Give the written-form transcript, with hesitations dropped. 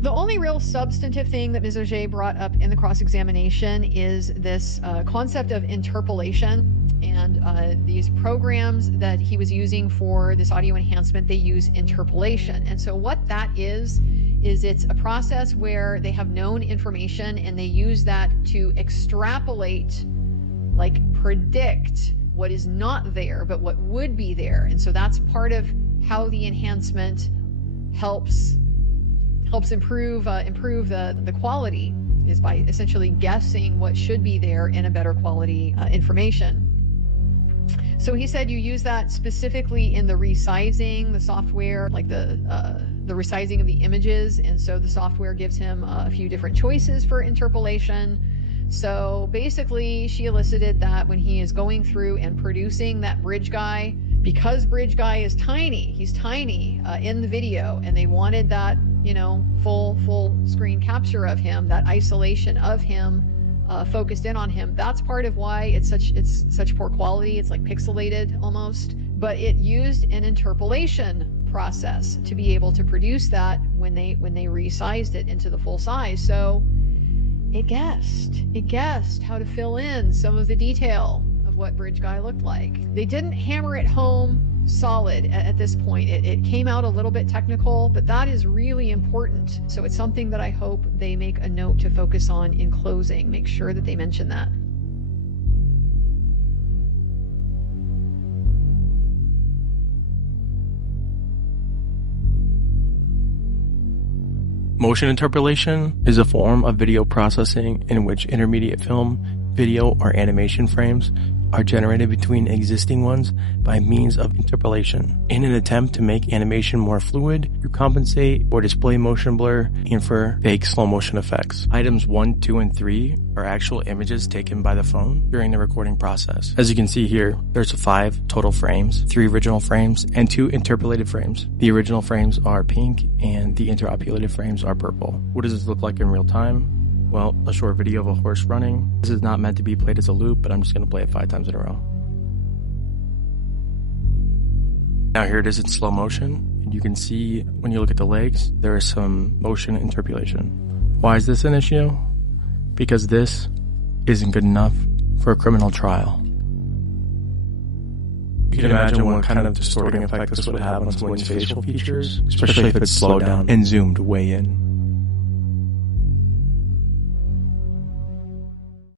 The only real substantive thing that Ms. Auger brought up in the cross-examination is this concept of interpolation. And these programs that he was using for this audio enhancement, they use interpolation. And so what that is it's a process where they have known information and they use that to extrapolate, like predict what is not there, but what would be there. And so that's part of how the enhancement helps improve the quality, is by essentially guessing what should be there in a better quality information. So he said you use that specifically in the resizing, the software, like the resizing of the images. And so the software gives him a few different choices for interpolation. So basically she elicited that when he is going through and producing that bridge guy, because bridge guy is tiny, he's tiny in the video, and they wanted that, you know, full screen capture of him, that isolation of him, focused in on him. That's part of why it's such poor quality. It's like pixelated almost, but it used an interpolation process to be able to produce that when they resized it into the full size. So it guessed how to fill in some of the detail of what bridge guy looked like. They didn't hammer it home solid at this point. It came out a little bit technical, but that is really important. So it's something that I hope they make a note to focus on in closing. Make sure that they mention that. Motion interpolation is a form of video processing in which intermediate film, video, or animation frames are generated between existing ones by means of interpolation. In an attempt to make animation more fluid, you compensate or display motion blur and for fake slow motion effects. Items 1, 2, and 3 are actual images taken by the phone during the recording process. As you can see here, there's 5 total frames, 3 original frames, and 2 interpolated frames. The original frames are pink and the interpolated frames are purple. What does this look like in real time? Well, a short video of a horse running. This is not meant to be played as a loop, but I'm just going to play it 5 times in a row. Now here it is in slow motion, and you can see when you look at the legs, there is some motion interpolation. Why is this an issue? Because this isn't good enough for a criminal trial. You can imagine what kind of distorting effect this would have on someone's facial features, especially if it's slowed down and zoomed way in.